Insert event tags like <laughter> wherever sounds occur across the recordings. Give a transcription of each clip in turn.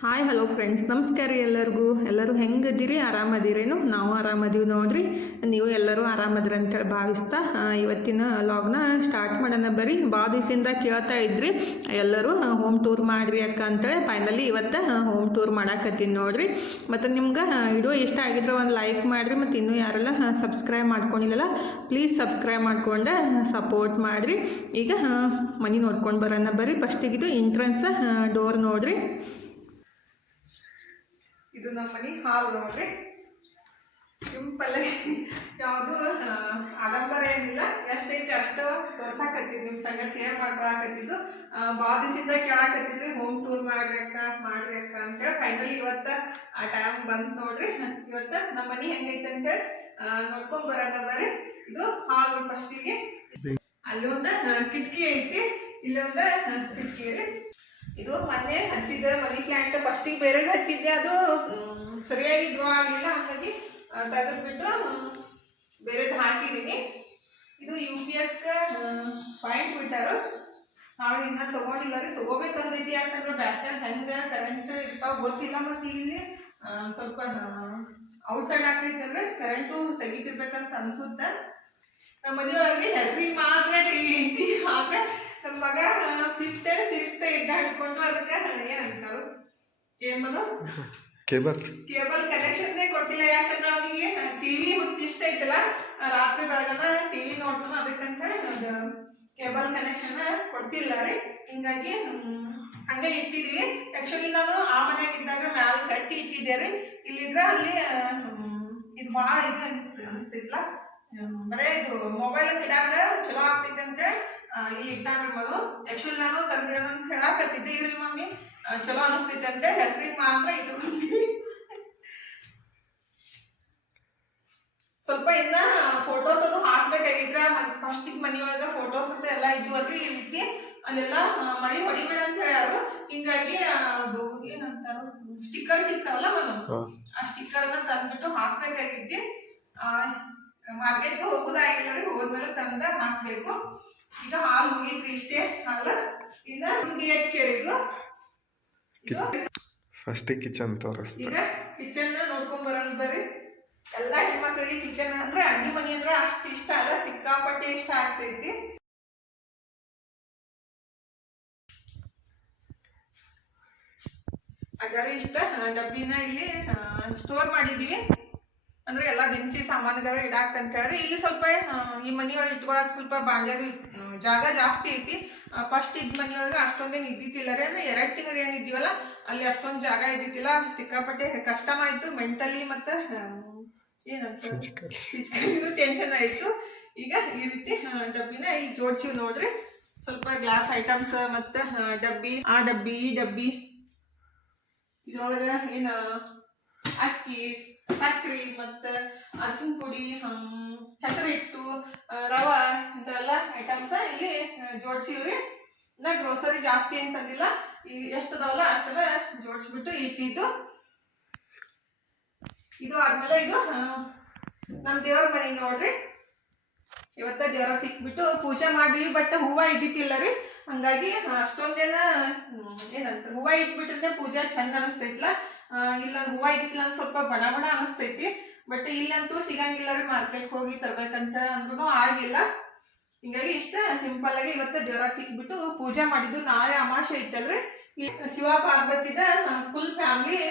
Hi hello friends ನಮಸ್ಕಾರ ರೀ ಎಲ್ಲರಿಗೂ. ಎಲ್ಲರೂ ಹೆಂಗದಿರಿ? ಆರಾಮದಿರೇನು? ನಾವು ಆರಾಮದೀವಿ ನೋಡ್ರಿ. ನೀವು ಎಲ್ಲರೂ ಆರಾಮದ್ರಿ ಅಂತೇಳಿ ಭಾವಿಸ್ತಾ ಇವತ್ತಿನ ಲಾಗ್ನ ಸ್ಟಾರ್ಟ್ ಮಾಡೋಣ ಬರೀ. ಭಾಳ ದಿವಸದಿಂದ ಕೇಳ್ತಾ ಇದ್ರಿ. ಎಲ್ಲರೂ ಹೋಮ್ ಟೂರ್ ಮಾಡಿರಿ ಅಕ್ಕ ಅಂತೇಳಿ. ಫೈನಲಿ ಇವತ್ತು ಹೋಮ್ ಟೂರ್ ಮಾಡಾಕತ್ತೀನಿ ನೋಡ್ರಿ. ಮತ್ತು ನಿಮ್ಗೆ ವಿಡಿಯೋ ಇಷ್ಟ ಆಗಿದ್ರೆ ಒಂದು ಲೈಕ್ ಮಾಡಿರಿ. ಮತ್ತು ಇನ್ನೂ ಯಾರೆಲ್ಲ ಸಬ್ಸ್ಕ್ರೈಬ್ ಮಾಡ್ಕೊಂಡಿಲ್ಲಲ್ಲ ಪ್ಲೀಸ್ ಸಬ್ಸ್ಕ್ರೈಬ್ ಮಾಡ್ಕೊಂಡು ಸಪೋರ್ಟ್ ಮಾಡಿರಿ. ಈಗ ಮನೆ ನೋಡ್ಕೊಂಡು ಬರೋಣ ಬರ್ರಿ ಫಸ್ಟಿಗಿದು ಎಂಟ್ರೆನ್ಸ್ ಡೋರ್ ನೋಡ್ರಿ. ಇದು ನಮ್ಮ ಮನೆ ಹಾಲು ನೋಡ್ರಿ. ಸಿಂಪಲ್ ಯಾವುದು ಆಡಂಬರ ಏನಿಲ್ಲ. ಎಷ್ಟೈತಿ ಅಷ್ಟು ತೋರ್ಸಾಕತ್ತಿದ್ ನಿಮ್ಮ ಸಂಗ ಶೇರ್ ಮಾಡ್ಕೊಳಕತ್ತಿದ್ದು ಭಾಳ ದಿವಸದಿಂದ ಕೇಳಾಕತ್ತಿದ್ರಿ ಹೋಮ್ ಟೂರ್ ಮಾಡ್ರಿ ಅಕ್ಕ ಮಾಡ್ರಿ ಅಕ್ಕ ಅಂತೇಳಿ ಫೈನಲಿ ಇವತ್ತ ಆ ಟೈಮ್ ಬಂತು ನೋಡ್ರಿ. ಇವತ್ತ ನಮ್ಮ ಮನೆ ಹೆಂಗೈತೆ ಅಂತೇಳಿ ನೋಡ್ಕೊಂಡ್ ಬರೋದ ಬರ್ರಿ. ಇದು ಹಾಲು ಫಸ್ಟಿಗೆ ಅಲ್ಲೊಂದ ಕಿಟಕಿ ಐತಿ. ಇಲ್ಲೊಂದ ಕಿಟಕಿ ರೀ. ಇದು ಮೊನ್ನೆ ಹಚ್ಚಿದ್ದೆ, ಮನಿ ಪ್ಲಾಂಟ್ ಫಸ್ಟಿಗೆ ಬೇರೆ ಹಚ್ಚಿದ್ದೆ, ಅದು ಸರಿಯಾಗಿ ಗ್ರೋ ಆಗಿಲ್ಲ ಹಾಗಾಗಿ ತೆಗೆದ್ಬಿಟ್ಟು ಬೇರೆ ಹಾಕಿದ್ದೀನಿ ಇದು ಯು ಪಿ ಎಸ್ಗೆ ಪಾಯಿಂಟ್ ಬಿಟ್ಟಾರು. ನಾವು ಇನ್ನ ತಗೊಂಡಿಲ್ಲ ರೀ ತಗೋಬೇಕಂದೈತಿ, ಯಾಕಂದ್ರೆ ಬ್ಯಾಸ್ಗೆ ಹೆಂಗೆ ಕರೆಂಟ್ ಇರ್ತಾವ ಗೊತ್ತಿಲ್ಲ ಮತ್ತು ಇಲ್ಲಿ ಸ್ವಲ್ಪ ಔಟ್ಸೈಡ್ ಆಗ್ತೈತಲ್ರಿ ಕರೆಂಟು ತೆಗಿತಿರ್ಬೇಕಂತ ಅನ್ಸುತ್ತೆ. ನಮ್ಮ ಮನೆಯೊಳಗೆ ಹೆಸರಿಗೆ ಮಾತ್ರ ಟಿವಿ ಐತಿ ನಮ್ಮ ಮಗ ಫಿಫ್ತ್ ಸಿಕ್ಸ್ತ್ ಇದ್ದ ಹಿಡ್ಕೊಂಡು ಅದಕ್ಕೆ ಏನಂತಾರು ಏನ್ ಮನು? ಕೇಬಲ್. ಕೇಬಲ್ ಕನೆಕ್ಷನ್ ಕೊಟ್ಟಿಲ್ಲ ಯಾಕಂದ್ರೆ ಅವನಿಗೆ ಟಿವಿ ಹುಚ್ಚಿಷ್ಟ ಐತಲ್ಲ ರಾತ್ರಿ ಬೆಳಗನ ಟಿವಿ ನೋಡ್ತಾನ ಅದಕ್ಕಂತ ಅದು ಕೇಬಲ್ ಕನೆಕ್ಷನ್ ಕೊಟ್ಟಿಲ್ಲ ರೀ. ಹಿಂಗಾಗಿ ಹಂಗೆ ಇಟ್ಟಿದ್ವಿ. ಆಕ್ಚುಲಿ ನಾನು ಆ ಮನೆಯಾಗ ಇದ್ದಾಗ ಮ್ಯಾಲ ಕಟ್ಟಿ ಇಟ್ಟಿದ್ದೆ ರೀ. ಇಲ್ಲಿದ್ರ ಅಲ್ಲಿ ಇದು ಭಾಳ ಇದು ಅನಿಸ್ತಿ ಅನಿಸ್ತಿತ್ತಲ್ಲ ಬರೇ ಇದು ಮೊಬೈಲ್ ಇಡಾಕ ಚಲೋ ಆಗ್ತೈತೆ ಅಂತ ಇಲ್ಲಿ ಇಟ್ಟಾನ್ರಿ ಮಗು. ಆ್ಯಕ್ಚುಲಿ ನಾನು ತೆಗೆದಿರೋದನ್ನು ಅಂತ ಹೇಳಾಕತ್ತಿದ್ದೆ ಇರ್ಲಿ ಮಮ್ಮಿ. ಚಲೋ ಅನಿಸ್ತೈತೆ ಅಂತ. ಹೆಸರಿಗೆ ಮಾತ್ರ ಇದು ಸ್ವಲ್ಪ ಇನ್ನ ಫೋಟೋಸ್ ಅದು ಹಾಕ್ಬೇಕಾಗಿದ್ರ ಫಸ್ಟಿಗೆ ಮನಿಯೊಳಗ ಫೋಟೋಸ್ ಅಂತ ಎಲ್ಲ ಇದ್ವು ಅಲ್ರಿ ಈ ರೀತಿ. ಅಲ್ಲೆಲ್ಲ ಮರಿ ಮಳಿ ಹೊಡಿಬೇಡ ಅಂತ ಹೇಳ್ಯಾರು. ಹಿಂಗಾಗಿ ಅದು ಏನಂತಾರ ಸ್ಟಿಕ್ಕರ್ ಸಿಗ್ತಾವಲ್ಲ ಮನು ಆ ಸ್ಟಿಕ್ಕರ್ನ ತಂದ್ಬಿಟ್ಟು ಹಾಕ್ಬೇಕಾಗಿದ್ದೆ. ಮಾರ್ಕೆಟ್ಗೆ ಹೋಗೋದಾಗಿಲ್ಲ ರೀ. ಹೋದ್ಮೇಲೆ ತಂದ ಹಾಕ್ಬೇಕು. ಈಗ ಹಾಲು ಮುಗೀತ್ರಿ ಇಷ್ಟೇ ಅಲ್ಲ ಇನ್ನ ಬಿ ಎಚ್ ಕೆ ಇದು. ಫಸ್ಟ್ ಕಿಚನ್ ತೋರಿಸ್ತೀನಿ ಈಗ ಕಿಚನ್ ನೋಡ್ಕೊಂಡ್ ಬರೋಣ ಬರ್ರಿ. ಎಲ್ಲ ಹೆಣ್ಮಕ್ಳಿಗೆ ಕಿಚನ್ ಅಂದ್ರೆ ಅಡ್ಗೆ ಮನೆ ಅಂದ್ರೆ ಅಷ್ಟು ಇಷ್ಟ ಅಲ್ಲ ಸಿಕ್ಕಾಪಟ್ಟೆ ಇಷ್ಟ ಆಗ್ತೈತಿ. ಅಗರ ಇಷ್ಟ? ಡಬ್ಬಿನ ಇಲ್ಲಿ ಸ್ಟೋರ್ ಮಾಡಿದೀವಿ ಅಂದ್ರೆ ಎಲ್ಲಾ ದಿನಸಿ ಸಾಮಾನುಗಳ ಇಡಾಕ ಅಂತ ಹೇಳಿ ಇಲ್ಲಿ ಸ್ವಲ್ಪ ಈ ಮನಿಯೊಳಗೆ ಇಟ್ಕೊಳಕ್ ಸ್ವಲ್ಪ ಬಾಂಜಾರು ಜಾಗ ಜಾಸ್ತಿ ಐತಿ. ಫಸ್ಟ್ ಇದ್ ಮನಿಯೊಳಗೆ ಅಷ್ಟೊಂದೇನು ಇದ್ದಿತ್ತಿಲ್ಲ ರೀ. ಅಂದ್ರೆ ಎರಡು ತಿಂಗಳು ಏನಿದ್ದೀವಲ್ಲ ಅಲ್ಲಿ ಅಷ್ಟೊಂದು ಜಾಗ ಇದ್ದಿತ್ತಿಲ್ಲ. ಸಿಕ್ಕಾಪಟ್ಟೆ ಕಷ್ಟ ಆಯ್ತು. ಮೆಂಟಲಿ ಮತ್ತು ಏನಂತ ಟೆನ್ಷನ್ ಆಯಿತು. ಈಗ ಈ ರೀತಿ ಡಬ್ಬಿನ ಇಲ್ಲಿ ಜೋಡ್ಸಿವ್ ನೋಡ್ರಿ. ಸ್ವಲ್ಪ ಗ್ಲಾಸ್ ಐಟಮ್ಸ್ ಮತ್ತು ಡಬ್ಬಿ ಆ ಡಬ್ಬಿ ಈ ಡಬ್ಬಿ. ಇದ್ರೊಳಗೆ ಏನು ಅಕ್ಕಿ ಸಕ್ರಿ ಮತ್ತು ಅರಸಿನ ಪುಡಿ ಹೆಸರಿಟ್ಟು ರವ ಇಂಥವೆಲ್ಲ ಐಟಮ್ಸ್ ಇಲ್ಲಿ ಜೋಡಿಸಿವ್ರಿ. ನಾ ಗ್ರೋಸರಿ ಜಾಸ್ತಿ ಏನ್ ತಂದಿಲ್ಲ. ಈಗ ಎಷ್ಟು ಅದಾವಲ್ಲ ಅಷ್ಟೆಲ್ಲ ಜೋಡಿಸ್ಬಿಟ್ಟು ಇಟ್ಟಿದ್ದು. ಇದು ಆದ್ಮೇಲೆ ಇದು ನಮ್ಮ ನಮ್ ದೇವ್ರ ಮನೆ ನೋಡ್ರಿ. ಇವತ್ತ ದೇವ್ರ ತಿಕ್ಬಿಟ್ಟು ಪೂಜೆ ಮಾಡಿದ್ವಿ ಬಟ್ ಹೂವ ಇದ್ದಿತ್ತಿಲ್ಲ ರೀ. ಹಂಗಾಗಿ ಅಷ್ಟೊಂದೇನ ಏನಂತ, ಹೂವ ಇಟ್ಬಿಟ್ರೆ ಪೂಜೆ ಚಂದ ಅನಿಸ್ತೈತ್ಲ. ಇಲ್ಲ ಹೂವ ಇದ್ದಿತ್ತಿಲ್ಲ ಅಂತ ಸ್ವಲ್ಪ ಬಣ ಬಣ ಅನಿಸ್ತೈತಿ. ಬಟ್ ಇಲ್ಲಂತೂ ಸಿಗಂಗಿಲ್ಲ ರೀ ಮಾರ್ಕೆಟ್ಗೆ ಹೋಗಿ ತರ್ಬೇಕಂತ ಅಂದ್ರೂ ಆಗಿಲ್ಲ. ಹಿಂಗಾಗಿ ಇಷ್ಟ ಸಿಂಪಲ್ ಆಗಿ ಇವತ್ತು ಜ್ವರ ತಿಕ್ಬಿಟ್ಟು ಪೂಜೆ ಮಾಡಿದ್ದು ನಾಳೆ ಅಮಾಶೆ ಐತಲ್ರಿ. ಶಿವ ಪಾರ್ವತಿದ ಫುಲ್ ಫ್ಯಾಮಿಲಿ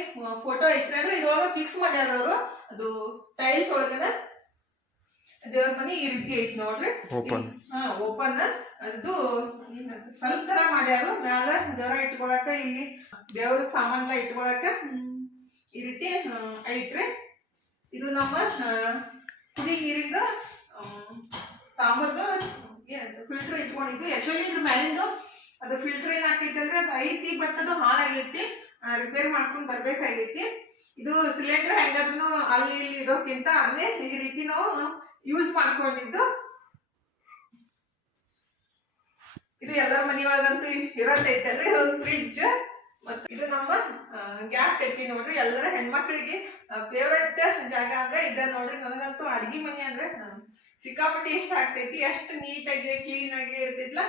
ಫೋಟೋ ಐತ್ರಿ ಅಂದ್ರೆ ಇವಾಗ ಫಿಕ್ಸ್ ಮಾಡ್ಯಾರ ಅವರು. ಅದು ಟೈಲ್ಸ್ ಒಳಗದ ದೇವ್ರ ಮನೆ ಈ ರೀತಿ ಐತಿ ನೋಡ್ರಿ. ಹಾ ಓಪನ್ ಅದು ಸ್ವಲ್ಪ ತರ ಮಾಡ್ಯಾರು. ಮ್ಯಾಲ ಜ್ವರ ಇಟ್ಕೊಳಕ ಈ ದೇವ್ರ ಸಾಮಾನ್ಲ ಇಟ್ಕೊಳಕ. ಈ ರೀತಿ ಐತ್ರಿ. ಇದು ನಮ್ಮ ಕುಡಿ ನೀರಿಂದ ತಾಮ್ರದ ಫಿಲ್ಟರ್ ಇಟ್ಕೊಂಡಿದ್ದು. ಆಕ್ಚುಲಿ ಇದ್ರ ಮ್ಯಾಲಿಂದು ಅದು ಫಿಲ್ಟರ್ ಏನ್ ಹಾಕೈತಿ ಅಂದ್ರೆ ಅದು ಐತಿ ಬಟ್ ಅದು ಹಾಳಾಗೈತಿ ರಿಪೇರ್ ಮಾಡ್ಸ್ಕೊಂಡ್ ಬರ್ಬೇಕಾಗೈತಿ. ಇದು ಸಿಲಿಂಡರ್ ಹೆಂಗಾದ್ರೂ ಅಲ್ಲಿ ಇಲ್ಲಿ ಇಡೋಕ್ಕಿಂತ ಅಲ್ಲೇ ಈ ರೀತಿ ನಾವು ಯೂಸ್ ಮಾಡ್ಕೊಂಡಿದ್ದು. ಇದು ಎಲ್ಲರ ಮನೆಯೊಳಗಂತೂ ಇರತೈತಲ್ರಿ ಒಂದು ಫ್ರಿಡ್ಜ್ ಇದು ನಮ್ಮ ಗ್ಯಾಸ್ ಕಟ್ಟಿ ನೋಡ್ರಿ, ಎಲ್ಲರ ಹೆಣ್ಮಕ್ಳಿಗೆ ಫೇವ್ರೆಟ್ ಜಾಗ ಅಂದ್ರೆ ಇದ ನೋಡ್ರಿ. ನನಗಂತೂ ಅಡ್ಗೆ ಮನೆ ಅಂದ್ರೆ ಸಿಕ್ಕಾಪಟ್ಟಿ ಇಷ್ಟ ಆಗ್ತೈತಿ. ಎಷ್ಟು ನೀಟಾಗಿ ಕ್ಲೀನ್ ಆಗಿ ಇರ್ತೈತ್ಲ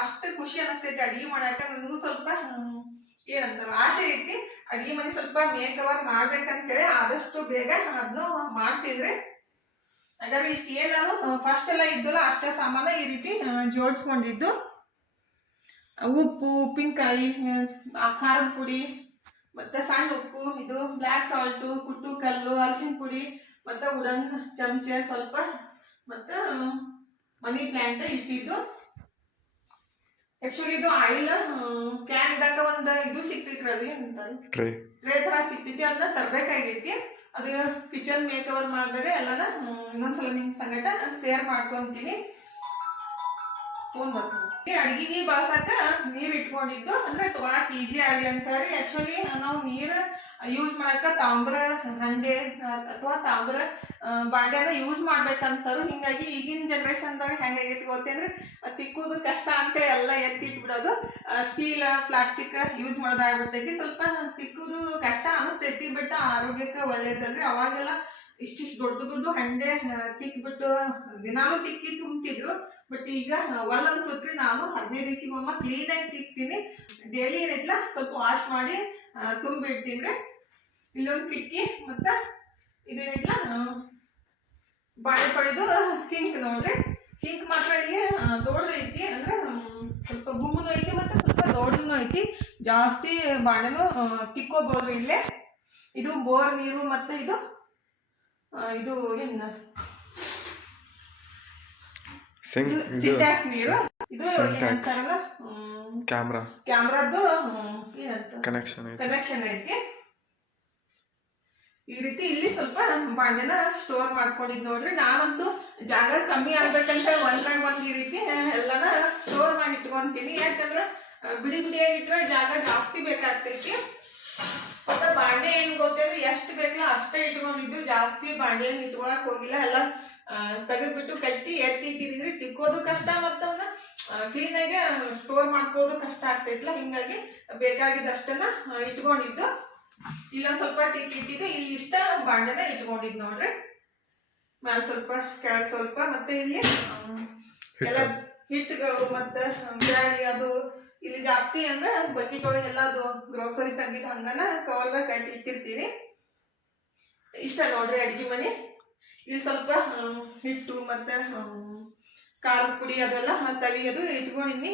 ಅಷ್ಟು ಖುಷಿ ಅನಿಸ್ತೈತಿ ಅಡ್ಗೆ ಮಾಡಾಕ. ನನಗೂ ಸ್ವಲ್ಪ ಏನಂತಾರ, ಆಸೆ ಐತಿ. ಅಡಿಗೆ ಮನೆ ಸ್ವಲ್ಪ ಮೇಕ್ ಮಾಡ್ಬೇಕಂತ ಮಾಡ್ಬೇಕಂತೇಳಿ ಆದಷ್ಟು ಬೇಗ ಅದನ್ನು ಮಾಡ್ತಿದ್ರೆ. ಹಾಗಾದ್ರೆ ಇಷ್ಟು ಏನಾದ್ರು ಫಸ್ಟ್ ಎಲ್ಲ ಇದ್ದಲ್ಲ, ಅಷ್ಟೇ ಸಾಮಾನ ಈ ರೀತಿ ಜೋಡಿಸ್ಕೊಂಡಿದ್ದು. ಉಪ್ಪು ಉಪ್ಪಿನಕಾಯಿ ಖಾರದ ಪುಡಿ ಮತ್ತೆ ಸಣ್ಣ ಉಪ್ಪು ಇದು ಬ್ಲ್ಯಾಕ್ ಸಾಲ್ಟು ಕುಟ್ಟು ಕಲ್ಲು ಅರಿಶಿನ ಪುಡಿ ಮತ್ತೆ ಉಡನ್ ಚಮಚ ಸ್ವಲ್ಪ ಮತ್ತೆ ಮನಿ ಪ್ಲ್ಯಾಂಟ್ ಇಟ್ಟಿದ್ದು. ಆಕ್ಚುಲಿ ಇದು ಆಯಿಲ್ ಕ್ಯಾನ್ ಇದಾಕ ಒಂದು ಇದು ಸಿಕ್ತೈತ್ರಿ ಅದು ಟ್ರೈ ಥರ ಸಿಕ್ತೈತಿ ಅದನ್ನ ತರಬೇಕಾಗೈತಿ. ಅದು ಕಿಚನ್ ಮೇಕ್ ಓವರ್ ಮಾಡಿದ್ರೆ ಎಲ್ಲನ ಇನ್ನೊಂದ್ಸಲ ನಿಮ್ ಸಂಗಟ ಶೇರ್ ಮಾಡ್ಕೊಂತೀನಿ. ಫೋನ್ ಬರ್ತದೆ ಅಡಿಗೆಗೆ ಬಳಸಾಕ ನೀರ್ ಇಟ್ಕೊಂಡಿದ್ದು, ಅಂದ್ರೆ ತೊಗೊಳಕ್ ಈಜಿ ಆಗಲಿ ಅಂತಾರೆ. ಆಕ್ಚುಲಿ ನಾವು ನೀರ್ ಯೂಸ್ ಮಾಡೋಕೆ ತಾಮ್ರ ಹಂಡೆ, ಅಥವಾ ತಾಮ್ರ ಬಾಂಡೆನ ಯೂಸ್ ಮಾಡ್ಬೇಕಂತಾರು ಹಿಂಗಾಗಿ ಈಗಿನ ಜನ್ರೇಷನ್ದಾಗ ಹೆಂಗಾಗೈತಿ ಗೊತ್ತೇನ್ರಿ ಗೊತ್ತೇಂದ್ರೆ ತಿಕ್ಕೋದು ಕಷ್ಟ ಅಂತ ಎಲ್ಲ ಎತ್ತಿ ಇಟ್ಬಿಡೋದು ಸ್ಟೀಲ್ ಪ್ಲಾಸ್ಟಿಕ್ ಯೂಸ್ ಮಾಡೋದಾಗ್ಬಿಟ್ಟೈತಿ ಸ್ವಲ್ಪ ತಿಕ್ಕೋದು ಕಷ್ಟ ಅನಿಸ್ತೈತಿ ಬಟ್ ಆರೋಗ್ಯಕ್ಕೆ ಒಳ್ಳೇದಲ್ರಿ ಅವಾಗೆಲ್ಲ ಇಷ್ಟಿಷ್ಟು ದೊಡ್ಡ ದೊಡ್ಡ ಹಂಡೆ ತಿಕ್ಬಿಟ್ಟು ದಿನಾಲು ತಿಕ್ಕಿ ತುಂಬ್ತಿದ್ರು. ಬಟ್ ಈಗ ಒಲ್ ಅನ್ಸುತ್ರಿ ನಾನು ಹದಿನೈದು ಕ್ಲೀನ್ ಕ್ಲೀನಾಗಿ ತಿಕ್ತೀನಿ. ಡೈಲಿ ಏನೈತ್ಲ, ಸ್ವಲ್ಪ ವಾಶ್ ಮಾಡಿ ತುಂಬಿಡ್ತೀನಿ ಇಲ್ಲೊಂದು ಕಿಟ್ಕಿ ಮತ್ತು ಇದೇನಿಲ್ಲ ಬಾಳೆ ಪಡೆದು ಸಿಂಕ್ ನೋಡ್ರಿ. ಸಿಂಕ್ ಮಾತ್ರ ಇಲ್ಲಿ ಐತಿ, ಅಂದ್ರೆ ಸ್ವಲ್ಪ ಗುಮ್ಮನು ಐತಿ ಮತ್ತು ಸ್ವಲ್ಪ ದೊಡ್ಡದೂ ಐತಿ. ಜಾಸ್ತಿ ಬಾಳೆನು ತಿಕ್ಕೋಬೋದು ಇಲ್ಲೇ. ಇದು ಬೋರ್ ನೀರು ಮತ್ತು ಇದು ಇದು ಏನು? ಸಿಂಟ್ಯಾಕ್ಸ್ ನೀರು? ಇದು. ಏನಂತಾರಲ್ಲ? ಕ್ಯಾಮ್ರಾ ಕ್ಯಾಮ್ರಾದ್ದು ಏನಂತ? ಕನೆಕ್ಷನ್ ಕನೆಕ್ಷನ್ ಐತಿ. ಈ ರೀತಿ ಇಲ್ಲಿ ಸ್ವಲ್ಪ ಬಾಂಡೆನ ಸ್ಟೋರ್ ಮಾಡ್ಕೊಂಡಿದ್ ನೋಡ್ರಿ. ನಾನಂತೂ ಜಾಗ ಕಮ್ಮಿ ಆಗ್ಬೇಕಂತ ಒಂದ್ ಬೈ ಒಂದ್ ಈ ರೀತಿ ಎಲ್ಲಾನ ಸ್ಟೋರ್ ಮಾಡಿ ಇಟ್ಕೊಂತೀನಿ. ಯಾಕಂದ್ರ ಬಿಡಿ ಬಿಡಿಯಾಗಿದ್ರ ಜಾಗ ಜಾಸ್ತಿ ಬೇಕಾಗ್ತೈತಿ. ಬಾಂಡೆ ಏನ್ ಗೊತ್ತಿದ್ರೆ ಎಷ್ಟು ಬೇಕಲ್ಲ ಅಷ್ಟೇ ಇಟ್ಕೊಂಡಿದ್ದು ಜಾಸ್ತಿ ಬಾಂಡೆ ಏನ್ ಇಟ್ಕೊಳಕ್ ಹೋಗಿಲ್ಲ. ಎಲ್ಲ ತೆಗೆದ್ಬಿಟ್ಟು ಕಟ್ಟಿ ಎತ್ತಿ ಇಟ್ಟಿದ್ರೆ ತಿಕ್ಕೋದು ಕಷ್ಟ ಮತ್ತವನ್ನ ಆಗಿ ಸ್ಟೋರ್ ಮಾಡ್ಕೋದು ಕಷ್ಟ ಆಗ್ತೈತ್ಲ ಹಿಂಗಾಗಿ ಬೇಕಾಗಿದ್ದಷ್ಟನ್ನ ಇಟ್ಕೊಂಡಿದ್ದು. ಇಲ್ಲೊಂದ್ ಸ್ವಲ್ಪ ತಿಕ್ಕಿ ಇಟ್ಟಿದ್ದು. ಇಲ್ಲಿ ಇಷ್ಟ ಬಾಂಡೆನ ಇಟ್ಕೊಂಡಿದ್ ನೋಡ್ರಿ. ಮ್ಯಾಲ ಸ್ವಲ್ಪ ಕೆಳಗ್ ಸ್ವಲ್ಪ. ಮತ್ತೆ ಇಲ್ಲಿ ಎಲ್ಲ ಹಿಟ್ಟುಗಳು ಮತ್ತೆ ಬ್ಯಾಳಿ ಅದು ಇಲ್ಲಿ ಜಾಸ್ತಿ ಅಂದ್ರೆ ಬಕೆಟ್ ಒಳಗೆ ಎಲ್ಲ ಅದು ಗ್ರೋಸರಿ ತಂದಿದ್ದು ಹಂಗನ ಕವರ್ದಾಗ ಕಟ್ಟಿ ಇಟ್ಟಿರ್ತೀನಿ. ಇಷ್ಟ ನೋಡ್ರಿ ಅಡ್ಗೆ ಮನೆ. ಇಲ್ಲಿ ಸ್ವಲ್ಪ ಹಿಟ್ಟು ಮತ್ತೆ ಖಾರ ಪುಡಿ ಅದೆಲ್ಲ ತೆಗಿಯೋದು ಇಟ್ಕೊಂಡಿನಿ.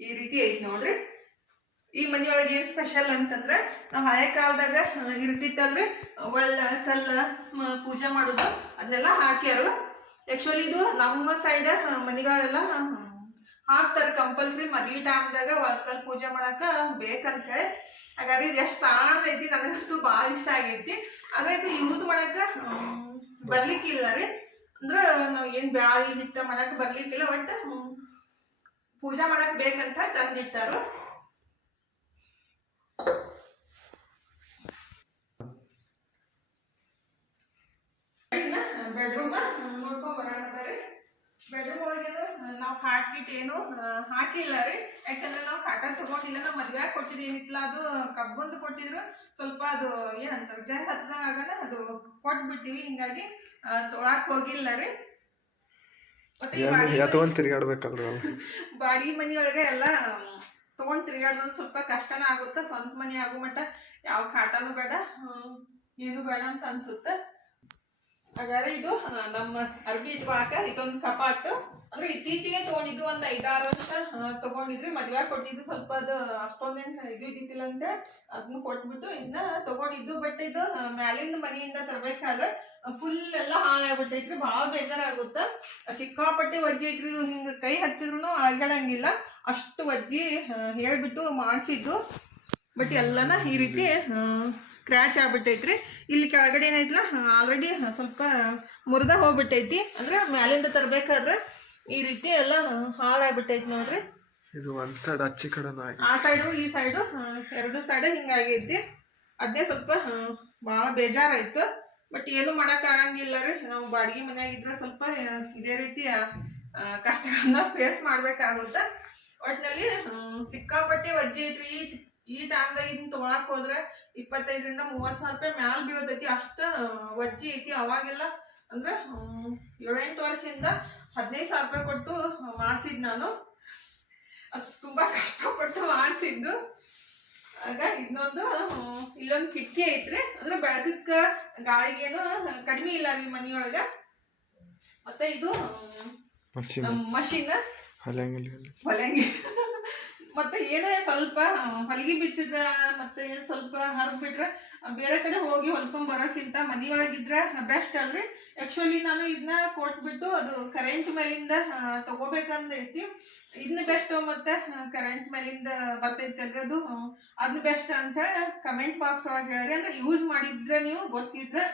ಈ ರೀತಿ ಐತಿ ನೋಡ್ರಿ. ಈ ಮನೆಯೊಳಗೆ ಏನು ಸ್ಪೆಷಲ್ ಅಂತಂದ್ರೆ ನಾವು ಹಳೆ ಕಾಲದಾಗ ಇರ್ತಿತ್ತಲ್ರಿ, ಒಳ್ಳ ಕಲ್ಲ ಪೂಜೆ ಮಾಡೋದು, ಅದನ್ನೆಲ್ಲ ಹಾಕ್ಯಾರು. ಆ್ಯಕ್ಚುಲಿ ಇದು ನಮ್ಮ ಸೈಡ್ ಮನೆಗಳೆಲ್ಲ ಹಾಕ್ತಾರೆ ಕಂಪಲ್ಸರಿ ಮದ್ವೆ ಟೈಮ್ದಾಗ ವರ್ಕಲ್ಲಿ ಪೂಜೆ ಮಾಡಾಕ ಬೇಕಂತ ಹೇಳಿ ಹಾಗಾದ್ರೆ ಇದು ಎಷ್ಟು ಸಾಣದೈತಿ ನನಗಂತೂ ಭಾಳ ಇಷ್ಟ ಆಗೈತಿ. ಆದ್ರೆ ಇದು ಯೂಸ್ ಮಾಡಾಕ ಹ್ಮ್, ಬರ್ಲಿಕ್ಕಿಲ್ಲ ರೀ. ಅಂದ್ರೆ ನಾವು ಏನ್ ಬ್ಯಾಳಿ ಹಿಟ್ಟ ಮಾಡಾಕ ಬರ್ಲಿಕ್ಕಿಲ್ಲ ಬಟ್ ಪೂಜೆ ಮಾಡಕ್ ಬೇಕಂತ ತಂದಿಟ್ಟಾರು. ಬೆಡ್ರೂಮ್ ನೋಡ್ಕೊಂಡ್ ಬರೋಣ. ಬೆಡ್ರೂಮ್ ಒಳಗೆ ನಾವು ಹಾಕಿಟ್ ಏನು ಹಾಕಿಲ್ಲ ರೀ. ಯಾಕಂದ್ರೆ ನಾವು ಕಾಟ ತಗೊಂಡಿಲ್ಲ ನಾವು ಮದ್ವೆ ಕೊಟ್ಟಿದ್ದು ಏನಿತ್ತಲ್ಲ ಅದು ಕಬ್ಬಂದು ಕೊಟ್ಟಿದ್ರು. ಸ್ವಲ್ಪ ಅದು ಏನಂತಾರೆ ಜಂಗ್ ಹತ್ತದಾಗನ ಅದು ಕೊಟ್ಬಿಟ್ಟಿವಿ ಹಿಂಗಾಗಿ ತೊಳಾಕ್ ಹೋಗಿಲ್ಲ ರೀ. ಮತ್ತೆ ಬಾಡಿ ಬಾಡಿಗೆ ಎತ್ಕೊಂಡ್ ತಿರ್ಗಾಡ್ಬೇಕಲ್ರಿ ಅಲ್ಲ <laughs> ಬಾಡಿಗೆ ಮನೆಯೊಳಗೆ ಎಲ್ಲ ತಗೊಂಡ್ ತಿರ್ಗಾಡೋದು ಸ್ವಲ್ಪ ಕಷ್ಟನ ಆಗುತ್ತ ಸ್ವಂತ ಮನೆ ಆಗೋ ಮಟ್ಟ. ಯಾವ ಕಾಟನೂ ಬೇಡ ಏನು ಬೇಡ ಅಂತ ಅನ್ಸುತ್ತೆ. ಹಾಗಾದ್ರೆ ಇದು ನಮ್ಮ ಅರ್ಬಿ ಇಟ್ಕೊಳಕ ಇದೊಂದು ಕಪಾಟು ಅಂದ್ರೆ ಇತ್ತೀಚೆಗೆ ತಗೊಂಡಿದ್ದು ಒಂದ್ ಐದಾರು ವರ್ಷ ತಗೊಂಡಿದ್ರಿ. ಮದ್ವೆ ಕೊಟ್ಟಿದ್ದು ಸ್ವಲ್ಪ ಅದು ಅಷ್ಟೊಂದೇನ್ ಇದು ಇದ್ದಿದ್ದಿಲ್ಲ ಅಂತ ಅದನ್ನ ಕೊಟ್ಬಿಟ್ಟು ಇನ್ನ ತಗೊಂಡಿದ್ದು. ಬಟ್ ಇದು ಮ್ಯಾಲಿಂದ ಮನೆಯಿಂದ ತರ್ಬೇಕಾದ್ರೆ ಫುಲ್ ಎಲ್ಲ ಹಾಳಾಗ್ಬಿಟ್ಟೈತ್ರಿ. ಭಾಳ ಬೇಜಾರಾಗುತ್ತ. ಸಿಕ್ಕಾಪಟ್ಟೆ ವಜ್ಜಿ ಐತ್ರಿ ಇದು ಹಿಂಗ ಕೈ ಹಚ್ಚಿದ್ರು ಆಗಡಂಗಿಲ್ಲ ಅಷ್ಟು ವಜ್ಜಿ ಹೇಳ್ಬಿಟ್ಟು ಮಾಡಿಸಿದ್ದು. ಬಟ್ ಎಲ್ಲನ ಈ ರೀತಿ ಕ್ರ್ಯಾಚ್ ಆಗ್ಬಿಟ್ಟೈತ್ರಿ. ಇಲ್ಲಿ ಕೆಳಗಡೆ ಏನೈತಲ್ಲ ಆಲ್ರೆಡಿ ಸ್ವಲ್ಪ ಮುರಿದ ಹೋಗ್ಬಿಟ್ಟೈತಿ. ಅಂದ್ರೆ ಮ್ಯಾಲಿಂದ ತರಬೇಕಾದ್ರೆ ಈ ರೀತಿ ಎಲ್ಲ ಹಾಳಾಗ್ಬಿಟ್ಟೈತಿ ನೋಡ್ರಿ. ಇದು ಒಂದ್ ಸೈಡ್ ಆ ಸೈಡು ಈ ಸೈಡು ಎರಡು ಸೈಡ್ ಹಿಂಗಾಗೈತಿ ಅದೇ ಸ್ವಲ್ಪ ಭಾಳ ಬೇಜಾರಾಯ್ತು. ಬಟ್ ಏನು ಮಾಡಕ್ ಆಗಂಗಿಲ್ಲ ರೀ. ನಾವು ಬಾಡಿಗೆ ಮನ್ಯಾಗ ಇದ್ರೆ ಸ್ವಲ್ಪ ಇದೇ ರೀತಿ ಕಷ್ಟಗಳನ್ನ ಫೇಸ್ ಮಾಡ್ಬೇಕಾಗುತ್ತೆ. ಒಟ್ನಲ್ಲಿ ಸಿಕ್ಕಾಪಟ್ಟೆ ವಜ್ಜೆ ಐತ್ರಿ. ಈ ಈ ಟೈಮ್ದಾಗ ಇದನ್ನ ತೊಗೊಳಕ್ ಹೋದ್ರೆ ಇಪ್ಪತ್ತೈದರಿಂದ ಮೂವತ್ತು ಸಾವಿರ ರೂಪಾಯಿ ಮ್ಯಾಲ ಬೀಳ್ತೈತಿ. ಅಷ್ಟ ವಜ್ಜಿ ಐತಿ. ಅವಾಗೆಲ್ಲ ಅಂದ್ರೆ ಏಳೆಂಟು ವರ್ಷದಿಂದ ಹದಿನೈದು ಸಾವಿರ ರೂಪಾಯಿ ಕೊಟ್ಟು ಮಾಡಿಸಿದ್ ನಾನು. ಅಷ್ಟು ತುಂಬ ಕಷ್ಟಪಟ್ಟು ಮಾಡಿಸಿದ್ದು. ಆಗ ಇನ್ನೊಂದು ಇಲ್ಲೊಂದು ಕಿಟಕಿ ಐತ್ರಿ. ಅಂದ್ರೆ ಬೆಳಕಕ್ಕ ಗಾಳಿಗೇನು ಕಡಿಮೆ ಇಲ್ಲ ರೀ ಮನೆಯೊಳಗೆ. ಮತ್ತೆ ಇದು ಮಷಿನ್. ಹೊಲಂಗಿ <laughs> ಮತ್ತೆ ಏನೇ ಸ್ವಲ್ಪ ಹಲಗಿ ಬಿಚ್ಚಿದ್ರ ಮತ್ತೆ ಏನ್ ಸ್ವಲ್ಪ ಹರಿದ್ ಬಿಟ್ರೆ ಬೇರೆ ಕಡೆ ಹೋಗಿ ಹೊಲ್ಸ್ಕೊಂಡ್ ಬರೋಕ್ಕಿಂತ ಮನಿಯೊಳಗಿದ್ರೆ ಬೆಸ್ಟ್ ಅಲ್ರಿ. ಆಕ್ಚುಲಿ ನಾನು ಇದನ್ನ ಕೊಟ್ಬಿಟ್ಟು ಅದು ಕರೆಂಟ್ ಮೇಲಿಂದ ತಗೋಬೇಕಂದೈತಿ ಇದನ್ನ ಬೆಸ್ಟ್ ಮತ್ತೆ ಕರೆಂಟ್ ಮೇಲಿಂದ ಬರ್ತೈತಿ ಅಲ್ರಿ ಅದು. ಅದ್ನ ಬೆಸ್ಟ್ ಅಂತ ಕಮೆಂಟ್ ಬಾಕ್ಸ್ ಒಳಗೆ ಹೇಳ್ರಿ. ಅಂದ್ರೆ ಯೂಸ್ ಮಾಡಿದ್ರೆ ನೀವು ಗೊತ್ತಿದ್ರೆ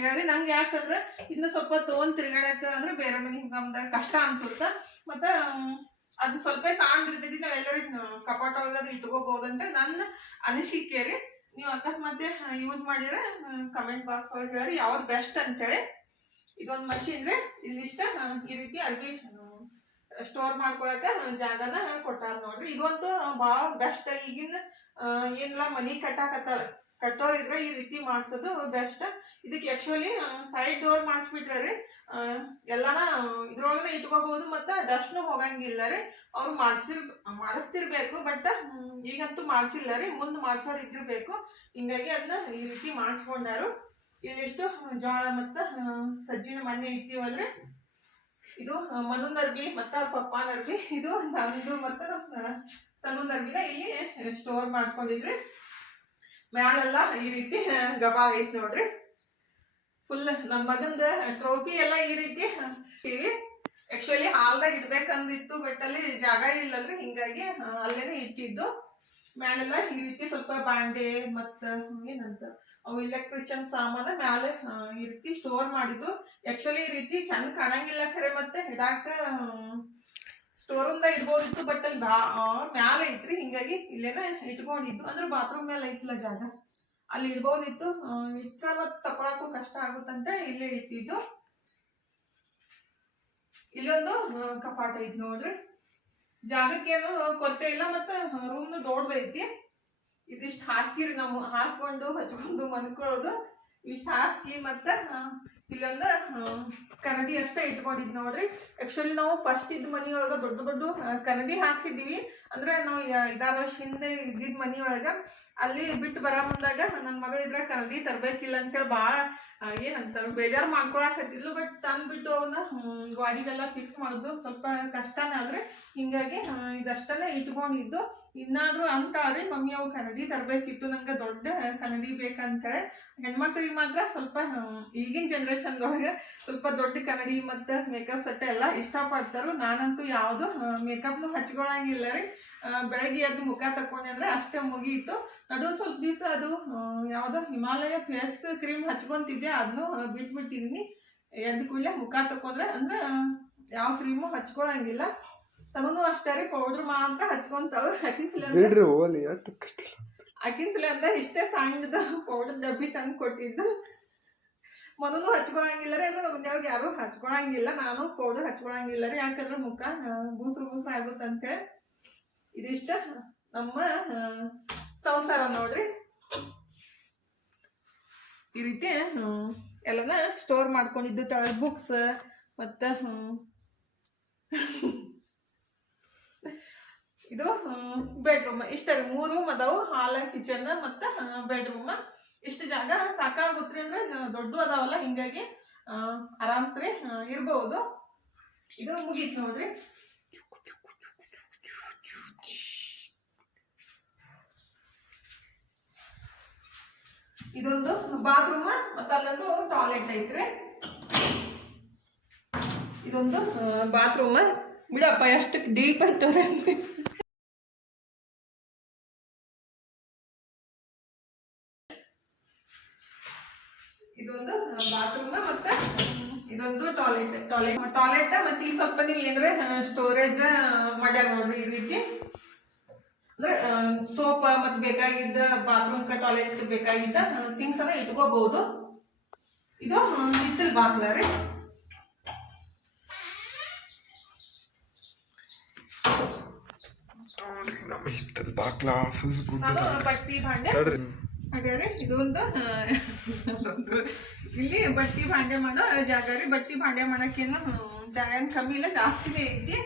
ಹೇಳ್ರಿ. ನಂಗೆ ಯಾಕಂದ್ರೆ ಇದನ್ನ ಸ್ವಲ್ಪ ತಗೊಂಡ್ ತಿರ್ಗಾಡಕ ಅಂದ್ರೆ ಬೇರೆ ಮನೆ ನಮ್ದ ಕಷ್ಟ ಅನ್ಸುತ್ತ. ಮತ್ತೆ ಅದು ಸ್ವಲ್ಪ ಸಾಂಗ್ ಇರ್ತೈತಿ ನಾವೆಲ್ಲರೂ ಕಪಾಟ ಒಳಗದು ಇಟ್ಕೋಬಹುದಂತ ನನ್ನ ಅನಿಸಿಕೆ ರೀ ನೀವು ಅಕಸ್ಮಾತ್ ಯೂಸ್ ಮಾಡಿದ್ರೆ ಕಮೆಂಟ್ ಬಾಕ್ಸ್ ಒಳಗೆ ಹೇಳಿ ಯಾವ್ದು ಬೆಸ್ಟ್ ಅಂತೇಳಿ. ಇದೊಂದು ಮಷಿನ್ ರೀ ಇಲ್ಲಿಷ್ಟ ಈ ರೀತಿ ಅಲ್ಲಿ ಸ್ಟೋರ್ ಮಾಡ್ಕೊಳಕ ಜಾಗನ ಕೊಟ್ಟಾರ ನೋಡ್ರಿ. ಇದಂತೂ ಭಾಳ ಬೆಸ್ಟ್ ಈಗಿನ ಏನಿಲ್ಲ ಮನಿ ಕಟ್ಟಾಕತ್ತಾರ. ಕಟ್ಟೋರ್ ಇದ್ರೆ ಈ ರೀತಿ ಮಾಡಿಸೋದು ಬೆಸ್ಟ್ ಇದಕ್ಕೆ ಆಕ್ಚುಲಿ ಸೈಡ್ ಡೋರ್ ಮಾಡಿಸ್ಬಿಟ್ರೆ ರೀ ಎಲ್ಲಾನ ಇದ್ರೊಳಗೆ ಇಟ್ಕೋಬಹುದು, ಮತ್ತೆ ಡಸ್ಟ್ನು ಹೋಗಂಗಿಲ್ಲ ರೀ ಅವ್ರು ಮಾಡಿಸಿರ್, ಮಾಡಿಸ್ತಿರ್ಬೇಕು ಬಟ್ ಈಗಂತೂ ಮಾಡಿಸಿಲ್ಲ ರೀ ಮುಂದೆ ಮಾಡಿಸೋರ್ ಇದ್ದಿರ್ಬೇಕು. ಹಿಂಗಾಗಿ ಅದನ್ನ ಈ ರೀತಿ ಮಾಡಿಸ್ಕೊಂಡಾರು. ಇದಿಷ್ಟು ಜೋಳ ಮತ್ತು ಸಜ್ಜಿನ ಮನೆ ಇಟ್ಟಿವಲ್ರಿ. ಇದು ಮನುನ್ ಅರ್ಬಿ ಮತ್ತು ಪಪ್ಪಾನ ಅರ್ಬಿ ಇದು ನಂದು ಮತ್ತು ತನ್ನೊಂದು ಅರ್ಬಿನ ಇಲ್ಲಿ ಸ್ಟೋರ್ ಮಾಡ್ಕೊಂಡಿದ್ರಿ. ಮ್ಯಾಲೆಲ್ಲ ಈ ರೀತಿ ಗಬಾ ಐತ್ ನೋಡ್ರಿ. ಫುಲ್ ನನ್ನ ಮಗಂದ ಟ್ರೋಫಿ ಎಲ್ಲ ಈ ರೀತಿ ಇಟ್ಟಿವಿ. ಆಕ್ಚುಲಿ ಹಾಲ್ದಾಗ ಇಡ್ಬೇಕಂದಿತ್ತು ಬಟ್ ಅಲ್ಲಿ ಜಾಗ ಇಲ್ಲಲ್ರಿ ಹಿಂಗಾಗಿ ಅಲ್ಲೇನೆ ಇಟ್ಟಿದ್ದು. ಮ್ಯಾಲೆಲ್ಲ ಈ ರೀತಿ ಸ್ವಲ್ಪ ಬಾಂಡೆ ಮತ್ತ ಏನಂತ, ಅವು ಇಲೆಕ್ಟ್ರಿಷಿಯನ್ ಸಾಮಾನ ಮ್ಯಾಲೆ ಈ ಸ್ಟೋರ್ ಮಾಡಿದ್ದು. ಆಕ್ಚುಲಿ ಈ ರೀತಿ ಚಂದ ಕಾಣಂಗಿಲ್ಲ ಖರೆ ಮತ್ತೆ, ಇದಾಕ ಸ್ಟೋರ್ ಇಂದ ಇಡ್ಬೋದಿತ್ತು ಬಟ್ ಅಲ್ಲಿ ಮ್ಯಾಲೆ ಐತ್ರಿ ಹಿಂಗಾಗಿ ಇಲ್ಲೇನ ಇಟ್ಕೊಂಡಿದ್ದು. ಅಂದ್ರೆ ಬಾತ್ರೂಮ್ ಮೇಲೆ ಐತಿಲ್ಲ ಜಾಗ. ಅಲ್ಲಿ ಇರ್ಬೋದಿತ್ತು. ಮತ್ ತಕೊಳಕ್ಕೂ ಕಷ್ಟ ಆಗುತ್ತಂತೆ. ಇಲ್ಲೇ ಇಟ್ಟಿದ್ದು. ಇಲ್ಲೊಂದು ಕಪಾಟ ಐತಿ ನೋಡ್ರಿ. ಜಾಗಕ್ಕೇನು ಕೊರತೆ ಇಲ್ಲ, ಮತ್ತೆ ರೂಮ್ ದೊಡ್ಡದೈತಿ ಇದಿಷ್ಟು ಹಾಸಿಗೆ ನಾವು ಹಾಸ್ಕೊಂಡು ಹಚ್ಕೊಂಡು ಮನ್ಕೊಳ್ಳೋದು ಇಷ್ಟು ಹಾಸಿಗೆ ಮತ್ತೆ ಆ, ಇಲ್ಲೊಂದು ಆ, ಕನ್ನಡಿ ಅಷ್ಟೇ ಇಟ್ಕೊಂಡಿದ್ ನೋಡ್ರಿ. ಆಕ್ಚುಲಿ ನಾವು ಫಸ್ಟ್ ಇದ್ದ ಮನಿಯೊಳಗ ದೊಡ್ಡ ದೊಡ್ಡ ಕನ್ನಡಿ ಹಾಕ್ಸಿದೀವಿ ಅಂದ್ರೆ ನಾವು ಐದಾರು ವರ್ಷ ಹಿಂದೆ ಇದ್ದಿದ್ ಮನಿಯೊಳಗ ಅಲ್ಲಿ ಬಿಟ್ಟು ಬರ ಮುಂದಾಗ ನನ್ನ ಇದ್ರ ಕನ್ನಡಿ ತರ್ಬೇಕಿಲ್ಲ ಅಂತೇಳಿ ಭಾಳ ಏನಂತಾರ ಬೇಜಾರು ಮಾಡ್ಕೊಳಕತ್ತಿದ್ಲು ಬಟ್ ತಂದ್ಬಿಟ್ಟು ಅವನ್ನ ಗಾಡಿಗೆಲ್ಲ ಫಿಕ್ಸ್ ಮಾಡೋದು ಸ್ವಲ್ಪ ಕಷ್ಟನೇ ಆದ್ರೆ ಹಿಂಗಾಗಿ ಇದಷ್ಟನೇ ಇಟ್ಕೊಂಡಿದ್ದು. ಇನ್ನಾದ್ರೂ ಅದೇ ಮಮ್ಮಿ ಅವು ಕನ್ನಡಿ ತರಬೇಕಿತ್ತು. ನಂಗೆ ದೊಡ್ಡ ಕನ್ನಡಿ ಬೇಕಂತೇಳಿ ಹೆಣ್ಮಕ್ಳಿಗೆ ಮಾತ್ರ ಸ್ವಲ್ಪ ಈಗಿನ ಈಗಿನ ಜನ್ರೇಷನ್ದೊಳಗೆ ಸ್ವಲ್ಪ ದೊಡ್ಡ ಕನ್ನಡಿ ಮತ್ತು ಮೇಕಪ್ ಸೆಟ್ ಎಲ್ಲ ಇಷ್ಟಪಡ್ತಾರು. ನಾನಂತೂ ಯಾವುದು ಮೇಕಪ್ನು ಹಚ್ಕೊಳಂಗಿಲ್ಲ ರೀ. ಬೆಳಗ್ಗೆ ಎದ್ದು ಮುಖ ತಕೊಂಡೆ ಅಂದ್ರೆ ಅಷ್ಟೇ ಮುಗಿಯಿತು ಅದು ಸ್ವಲ್ಪ ದಿವಸ ಅದು ಯಾವುದೋ ಹಿಮಾಲಯ ಫೇಸ್ ಕ್ರೀಮ್ ಹಚ್ಕೊತಿದ್ದೆ. ಅದನ್ನು ಬಿಟ್ಬಿಟ್ಟಿದ್ದೀನಿ ಎದ್ದು ಕೂಡಲೇ ಮುಖ ತಕೊಂಡ್ರೆ ಅಂದ್ರೆ ಯಾವ ಕ್ರೀಮು ಹಚ್ಕೊಳಂಗಿಲ್ಲ. ತನೂ ಅಷ್ಟೇ ರೀ ಪೌಡ್ರ್ ಮಾತ್ರ ಹಚ್ಕೊಂತಾಳು ಅಕಿನ್ಸಲ ಬಿಡ್ರಿ ಓಲಿ ಅಟ್ಟು ಕಟ್ಟಿಲ್ಲ. ಅಕಿನ್ಸಲ ಅಂದ ಇಷ್ಟೇ ಸಣ್ಣದ ಪೌಡರ್ ಡಬ್ಬಿ ತಂದು ಕೊಟ್ಟಿದ್ದು. ಮೊದಲು ಹಚ್ಕೊಳಂಗಿಲ್ಲ ರೀ ಅಂದ್ರೆ ಮುಂದೆ ಯಾರು ಹಚ್ಕೊಳಂಗಿಲ್ಲ. ನಾನು ಪೌಡರ್ ಹಚ್ಕೊಳಂಗಿಲ್ಲ ರೀ ಯಾಕಂದ್ರೆ ಮುಖ ಬೂಸ್ರು ಬೂಸ್ರು ಆಗುತ್ತಂತೇಳಿ ಇದಿಷ್ಟ ನಮ್ಮ ಸಂಸಾರ ನೋಡ್ರಿ. ಈ ರೀತಿ ಎಲ್ಲನ ಸ್ಟೋರ್ ಮಾಡ್ಕೊಂಡಿದ್ದು ತಳ ಬುಕ್ಸ್ ಮತ್ತು ಇದು ಬೆಡ್ರೂಮ್ ಇಷ್ಟು ಮೂರು ರೂಮ್ ಅದಾವು. ಹಾಲ್ ಕಿಚನ್ ಮತ್ತು ಬೆಡ್ರೂಮ್ ಇಷ್ಟು ಜಾಗ ಸಾಕಾಗುತ್ತೆ ಅಂದ್ರೆ ದೊಡ್ಡ ಅದಾವಲ್ಲ, ಹಿಂಗಾಗಿ ಆರಾಮ್ಸ್ರಿ ಇರ್ಬೋದು. ಇದು ಮುಗೀತು ನೋಡ್ರಿ. ಇದೊಂದು ಬಾತ್ರೂಮ್ ಮತ್ತೆ ಅಲ್ಲೊಂದು ಟಾಯ್ಲೆಟ್ ಐತ್ರಿ. ಇದೊಂದು ಬಾತ್ರೂಮ್ ಬಿಡಪ್ಪ, ಎಷ್ಟು ಡೀಪ್ ಐತವ್ರೆ ಇದೊಂದು ಬಾತ್ರೂಮ್ ಮತ್ತೆ ಇದೊಂದು ಟಾಯ್ಲೆಟ್ ಟಾಯ್ಲೆಟ್ ಟಾಯ್ಲೆಟ್ ಮತ್ತೆ ಈ ಸ್ವಲ್ಪ ನೀವು ಏನಾದ್ರೆ ಸ್ಟೋರೇಜ್ ಮಾಡ್ಯಾರ ನೋಡ್ರಿ ಈ ರೀತಿ. ಅಂದ್ರೆ ಸೋಪ್ ಮತ್ತೆ ಬೇಕಾಗಿದ್ದ ಬಾತ್ರೂಮ್ ಟಾಯ್ಲೆಟ್ ಬೇಕಾಗಿದ್ದ ಥಿಂಗ್ಸ್ ಅನ್ನ ಇಟ್ಕೋಬಹುದು ಇದು ಹಿತ್ತಲ್ ಬಾಕ್ಲ ರೀ. ಹಿತ್ತಲ್ ಫುಲ್ ಗುಡ್ ಬಟ್ಟಿ ಭಾಂಡೆ. ಹಾಗಾದ್ರೆ ಇದೊಂದು ಇಲ್ಲಿ ಬಟ್ಟಿ ಭಾಂಡೆ ಮಾಡೋ ಜಾಗ ರೀ. ಬಟ್ಟಿ ಭಾಂಡೆ ಮಾಡೋಕ್ಕೇನು ಜಾಗ ಕಮ್ಮಿ ಇಲ್ಲ, ಜಾಸ್ತಿನೇ ಐತಿ.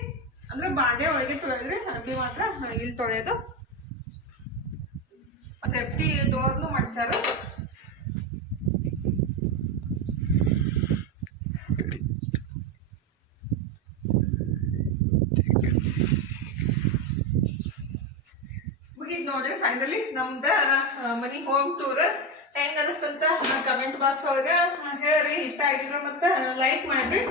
ಅಂದ್ರೆ ಬಾಂಡೆ ಒಳಗೆ ತೊಳೆದ್ರೆ ಅರ್ಬಿ ಮಾತ್ರ ಇಲ್ಲಿ ತೊಳೆಯೋದು. ಸೇಫ್ಟಿ ಡೋರ್ನು ಮಾಡ್ಸ್ಯಾರ. ನೋಡ್ರಿ ಫೈನಲಿ ನಮ್ದ ಮನಿ ಹೋಮ್ ಟೂರ್ ಹೆಂಗ್ ಅನಿಸ್ತಂತ ಕಮೆಂಟ್ ಬಾಕ್ಸ್ ಒಳಗೆ ಹೇಳ್ರಿ, ಇಷ್ಟ ಆಗಿದ್ರೆ ಮತ್ತೆ ಲೈಕ್ ಮಾಡ್ರಿ.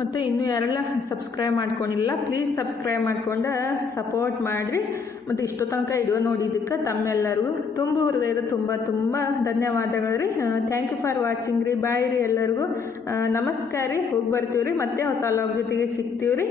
ಮತ್ತು ಇನ್ನೂ ಯಾರೆಲ್ಲ ಸಬ್ಸ್ಕ್ರೈಬ್ ಮಾಡ್ಕೊಂಡಿಲ್ಲ ಪ್ಲೀಸ್ ಸಬ್ಸ್ಕ್ರೈಬ್ ಮಾಡ್ಕೊಂಡು ಸಪೋರ್ಟ್ ಮಾಡಿರಿ. ಮತ್ತು ಇಷ್ಟು ತನಕ ನೋಡಿ ನೋಡಿದ್ದಕ್ಕೆ ತಮ್ಮೆಲ್ಲರಿಗೂ ತುಂಬ ಹೃದಯದ ತುಂಬ ತುಂಬ ಧನ್ಯವಾದಗಳು ರೀ. ಥ್ಯಾಂಕ್ ಯು ಫಾರ್ ವಾಚಿಂಗ್ ರೀ. ಬಾಯ್ ರೀ ಎಲ್ಲರಿಗೂ. ನಮಸ್ಕಾರ ರೀ. ಹೋಗಿ ಬರ್ತೀವಿ ರೀ ಮತ್ತೆ ಹೊಸ ಲಾಗ್ ಜೊತೆಗೆ ಸಿಗ್ತೀವಿ ರೀ